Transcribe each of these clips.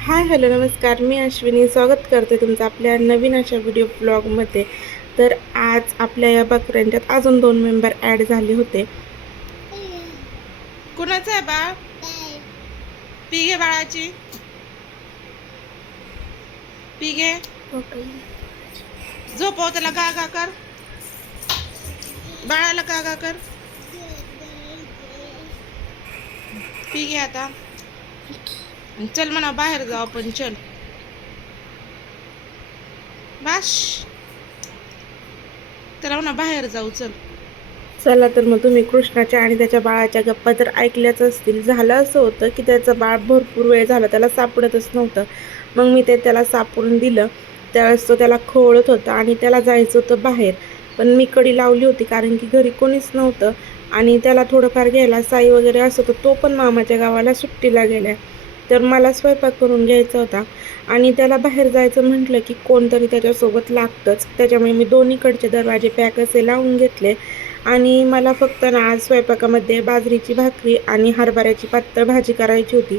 Hi hello नमस्कार, मी अश्विनी स्वागत करते तुमचं आपल्या नवीन अशा व्हिडिओ ब्लॉगमध्ये. तर आज आपल्या या बकऱ्यांच्यात अजून 2 मेंबर ॲड झाले होते. कुणाचं आहे बाळ? पी घे बाळाची, पी घे. झोपव त्याला, गा गा कर, बाळाला गा गा कर. पी घे आता. चल म्हणा बाहेर जाऊ आपण, चल बाश, त्याला म्हणा बाहेर जाऊ, चल. चला तर मग तुम्ही कृष्णाच्या आणि त्याच्या बाळाच्या गप्पा जर ऐकल्याच असतील. झालं असं होतं की त्याचं बाळ भरपूर वेळ झाला त्याला सापडतच नव्हतं. मग मी त्याला सापडून दिलं. त्यावेळेस तो त्याला खवळत होता आणि त्याला जायचं होतं बाहेर. पण मी कडी लावली होती कारण की घरी कोणीच नव्हतं आणि त्याला थोडंफार घ्यायला साई वगैरे असं तर तो पण मामाच्या गावाला सुट्टीला गेला. तर मला स्वयंपाक करून घ्यायचा होता आणि त्याला बाहेर जायचं म्हटलं की कोणतरी त्याच्यासोबत लागतंच. त्याच्यामुळे मी दोन्हीकडचे दरवाजे पॅक असे लावून घेतले आणि मला फक्त ना आज स्वयंपाकामध्ये बाजरीची भाकरी आणि हरभऱ्याची पातळ भाजी करायची होती.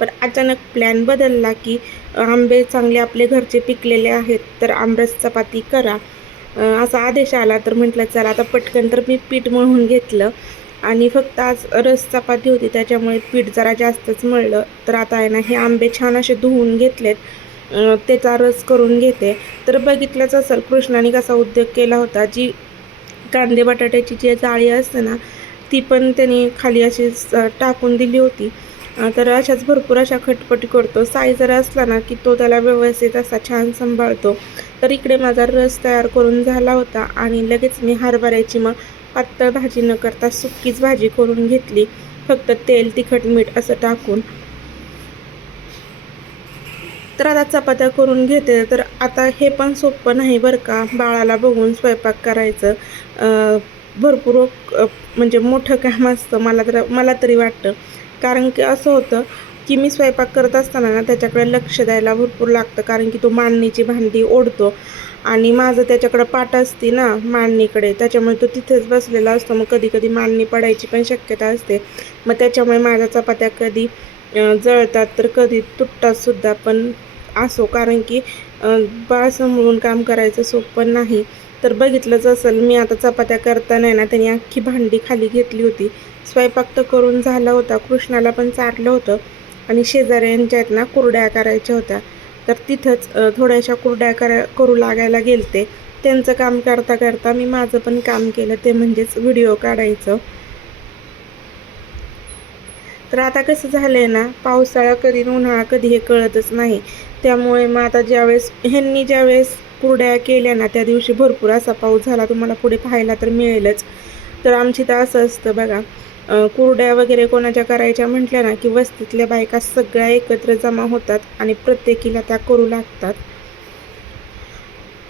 पण अचानक प्लॅन बदलला की आंबे चांगले आपले घरचे पिकलेले आहेत तर आमरस चपाती करा असा आदेश आला. तर म्हटलं चला आता पटकन. तर मी पीठ मळून घेतलं आणि फक्त आज रस चपाती होती त्याच्यामुळे पीठ जरा जास्तच मळलं. तर आता आहे ना हे आंबे छान असे धुवून घेतलेत, त्याचा रस करून घेते. तर बघितलंच असेल कृष्णाने कसा उद्योग केला होता. जी कांदे बटाट्याची जी जाळी असते ना ती पण त्यांनी खाली अशी टाकून दिली होती. तर अशाच भरपूर अशा खटपटी करतो. साई जर असला ना की तो त्याला व्यवस्थित असा छान सांभाळतो. तर इकडे माझा रस तयार करून झाला होता आणि लगेच मी हरभऱ्याची मग पातळ भाजी न करता सुक्कीच भाजी करून घेतली, फक्त तेल तिखट मीठ असं टाकून. तर आता चपात्या करून घेते. तर आता हे पण सोपं नाही बरं का, बाळाला बघून स्वयंपाक करायचं. भरपूर म्हणजे मोठं काम असतं मला तरी वाटतं. कारण की असं होतं की मी स्वयंपाक करत असताना ना त्याच्याकडे लक्ष द्यायला भरपूर लागतं. कारण की तो मांडणीची भांडी ओढतो आणि माझं त्याच्याकडं पाठ असते ना मांडणीकडे, त्याच्यामुळे तो तिथेच बसलेला असतो. मग कधी कधी मांडणी पडायची पण शक्यता असते. मग त्याच्यामुळे माझ्या चपात्या कधी जळतात तर कधी तुटतात सुद्धा. पण असो, कारण की बाळ सांभाळून काम करायचं सोपं नाही. तर बघितलंच असेल मी आता चपात्या करताना ना त्यांनी अख्खी भांडी खाली घेतली होती. स्वयंपाक तर करून झाला होता, कृष्णाला पण चारलं होतं आणि शेजाऱ्यांच्या आहेत ना कुरड्या करायच्या होत्या. तर तिथंच थोड्याशा कुरड्या करू लागायला गेलते. त्यांचं काम करता करता मी माझं पण काम केलं, ते म्हणजेच व्हिडिओ काढायचं. तर आता कसं झालं आहे ना, पावसाळा कधी उन्हाळा कधी हे कळतच नाही. त्यामुळे मग आता ज्यावेळेस कुरड्या केल्या ना त्या दिवशी भरपूर असा पाऊस झाला, तुम्हाला पुढे पाहायला तर मिळेलच. तर आमची तर असं असतं बघा, कुरड्या वगैरे कोणाच्या करायच्या म्हटल्या ना की वस्तीतल्या बायका सगळ्या एकत्र जमा होतात आणि प्रत्येकीला त्या करू लागतात.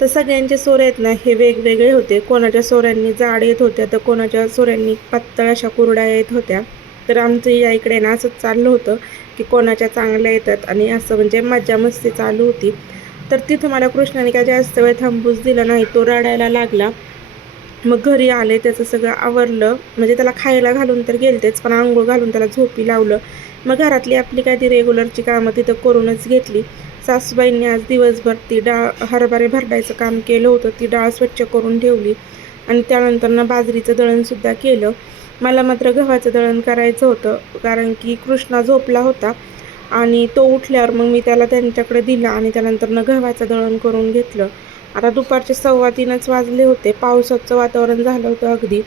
तर सगळ्यांचे सोरे आहेत ना हे वेगवेगळे होते. कोणाच्या सोऱ्यांनी जाड येत होत्या तर कोणाच्या सोऱ्यांनी पातळ अशा कुरड्या येत होत्या. तर आमचं या इकडे ना असंच चाललं होतं की कोणाच्या चांगल्या येतात आणि असं म्हणजे मज्जा मस्ती चालू होती. तर तिथं मला कृष्णाने काय जास्त वेळ थांबूच दिला नाही, तो रडायला लागला. मग घरी आले, त्याचं सगळं आवरलं, म्हणजे त्याला खायला घालून तर गेलतेच पण आंघोळ घालून त्याला झोपी लावलं. मग घरातली आपली काय ती रेग्युलरची कामं तिथं करूनच घेतली. सासूबाईंनी आज दिवसभर ती डाळ हरभरे भरडायचं काम केलं होतं. ती डाळ स्वच्छ करून ठेवली आणि त्यानंतर बाजरीचं दळणसुद्धा केलं. मला मात्र गव्हाचं दळण करायचं होतं कारण की कृष्णा झोपला होता आणि तो उठल्यावर मग मी त्याला त्यांच्याकडे दिला आणि त्यानंतर गव्हाचं दळण करून घेतलं. आता दुपारचे 2:15च वाजले होते. पावसाचं वातावरण झालं होतं अगदी.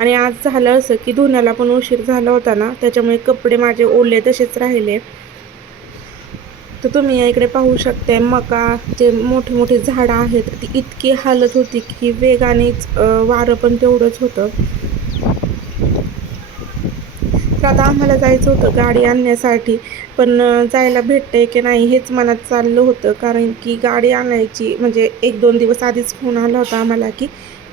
आणि आज झालं असं की धुण्याला पण उशीर झाला होता ना, त्याच्यामुळे कपडे माझे ओले तसेच राहिले. तर तुम्ही या इकडे पाहू शकता मका, जे मोठे मोठे झाडं आहेत ती इतकी हालत होती की वेगानेच वारं पण तेवढंच होतं. तर आता आम्हाला जायचं होतं गाडी आणण्यासाठी, पण जायला भेटते की नाही हेच मनात चाललं होतं. कारण की गाडी आणायची म्हणजे 1-2 दिवस आधीच फोन आला होता आम्हाला की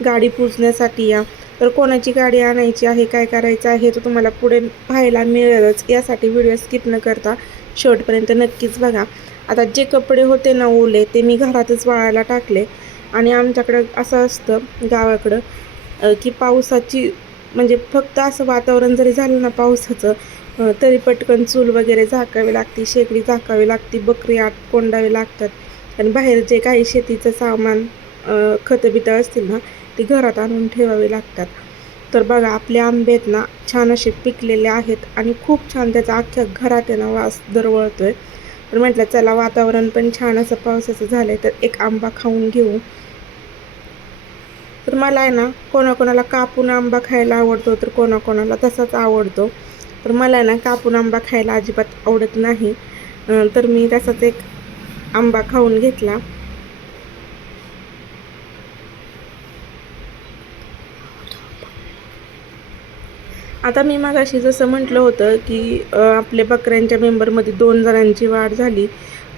गाडी पूजण्यासाठी या. तर कोणाची गाडी आणायची आहे, काय करायचं आहे तर तुम्हाला पुढे पाहायला मिळेलच. यासाठी व्हिडिओ स्किप न करता शेवटपर्यंत नक्कीच बघा. आता जे कपडे होते ना ओले ते मी घरातच वाळायला टाकले. आणि आमच्याकडं असं असतं गावाकडं की पावसाची म्हणजे फक्त असं वातावरण जरी झालं ना पावसाचं तरी पटकन चूल वगैरे झाकावी लागते, शेगडी झाकावी लागते, बकरी आत कोंडावी लागतात आणि बाहेर जे काही शेतीचं सामान खतं बितं असतील ना ती घरात आणून ठेवावी लागतात. तर बघा आपले आंबे आहेत ना छान असे पिकलेले आहेत आणि खूप छान त्याचा अख्ख्या घरात आहे ना वास दरवळतोय. तर म्हटलं चला वातावरण पण छान असं पावसाचं झालं आहे तर एक आंबा खाऊन घेऊ. तर मला आहे ना कोणाकोणाला कापून आंबा खायला आवडतो तर कोणाकोणाला तसाच आवडतो. तर मला आहे ना कापून आंबा खायला अजिबात आवडत नाही. तर मी तसाच एक आंबा खाऊन घेतला. आता मी मगाशी जसं म्हटलं होतं की आपल्या बकऱ्यांच्या मेंबरमध्ये 2 जणांची वाढ झाली.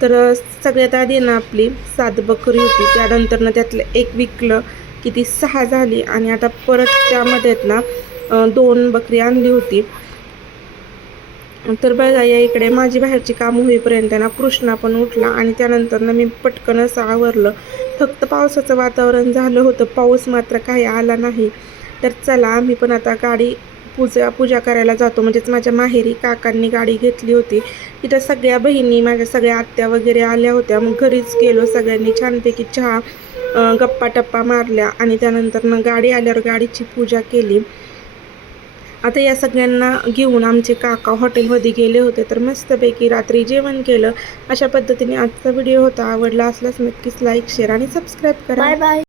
तर सगळ्यात आधी ना आपली 7 बकरी होती, त्यानंतरनं त्यातलं एक विकलं की ती 6 झाली आणि आता परत त्यामध्ये आहेत ना 2 बकरी आणली होती. तर बघा या इकडे माझी बाहेरची कामं होईपर्यंत ना कृष्णा पण उठला आणि त्यानंतरनं मी पटकन असं आवरलं. फक्त पावसाचं वातावरण झालं होतं, पाऊस मात्र काही आला नाही. तर चला आम्ही पण आता गाडी पूजा करायला जातो. म्हणजेच माझ्या माहेरी काकांनी गाडी घेतली होती. तिथं सगळ्या बहिणी माझ्या सगळ्या आत्या वगैरे आल्या होत्या. मग घरीच गेलो सगळ्यांनी छानपैकी चहा गप्पा टप्पा मारल्या आणि त्यानंतरनं गाडी आल्यावर गाडीची पूजा केली. आता या सगळ्यांना घेऊन आमचे काका हॉटेलमध्ये गेले होते. तर मस्तपैकी रात्री जेवण केलं. अशा पद्धतीने आजचा व्हिडिओ होता. आवडला असल्यास नक्कीच लाईक शेअर आणि सबस्क्राईब करा. Bye bye.